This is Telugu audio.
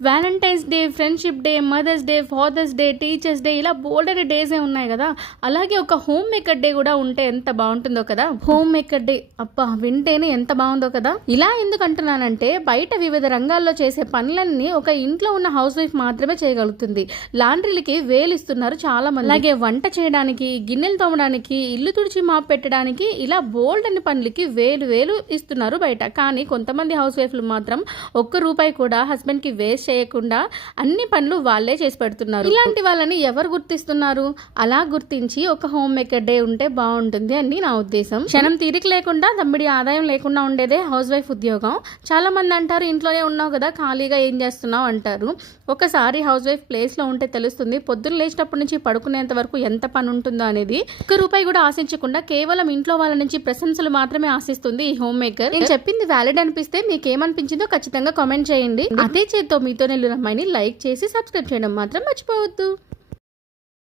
Valentine's day friendship day mother's day father's day teachers day ఇలా బోల్డర్ డేసే ఉన్నాయి కదా? అలాగే ఒక హోమ్ మేకర్ డే కూడా ఉంటే ఎంత బాగుంటుందో కదా? హోమ్ మేకర్ డే అబ్బా వింటేనే ఎంత బాగుందో కదా? ఇలా ఎందుకు అంటున్నానంటే బయట వివిధ రంగాల్లో చేసే పనులన్నీ ఒక ఇంట్లో ఉన్న హౌస్ వైఫ్ మాత్రమే చేయగలుగుతుంది. లాండ్రీలకి వేలు ఇస్తున్నారు చాలా మంది అలాగే వంట చేయడానికి గిన్నెలు తోమడానికి ఇల్లు తుడిచి మాప్ పెట్టడానికి ఇలా బోల్డ్ అని పనులకి వేలు వేలు ఇస్తున్నారు బయట. కానీ కొంతమంది హౌస్ వైఫ్లు మాత్రం ఒక్క రూపాయి కూడా హస్బెండ్కి వేస్ట్ చేయకుండా అన్ని పనులు వాళ్ళే చేసి పెడుతున్నారు. ఇలాంటి వాళ్ళని ఎవరు గుర్తిస్తున్నారు? అలా గుర్తించి ఒక హోమ్ మేకర్ డే ఉంటే బాగుంటుంది అని నా ఉద్దేశం. క్షణం తీరిక లేకుండా దమ్మిడి ఆదాయం లేకుండా ఉండేదే హౌస్ వైఫ్ ఉద్యోగం. చాలా మంది అంటారు ఇంట్లోనే ఉన్నావు కదా ఖాళీగా ఏం చేస్తున్నావు? అంటారు. ఒకసారి హౌస్ వైఫ్ ప్లేస్లో ఉంటే తెలుస్తుంది పొద్దున్న లేచినప్పటి నుంచి పడుకునేంత వరకు ఎంత పని ఉంటుందో అనేది. ఒక్క రూపాయి కూడా ఆశించకుండా కేవలం ఇంట్లో వాళ్ళ నుంచి ప్రశంసలు మాత్రమే ఆశిస్తుంది ఈ హోమ్ మేకర్ నేను చెప్పింది వ్యాలిడ్ అనిపిస్తే మీకు ఏమనిపించిందో ఖచ్చితంగా కామెంట్ చేయండి. అదే చేత్తో మీతో నెల్లు అమ్మాయిని లైక్ చేసి సబ్స్క్రైబ్ చేయడం మాత్రం మర్చిపోవద్దు.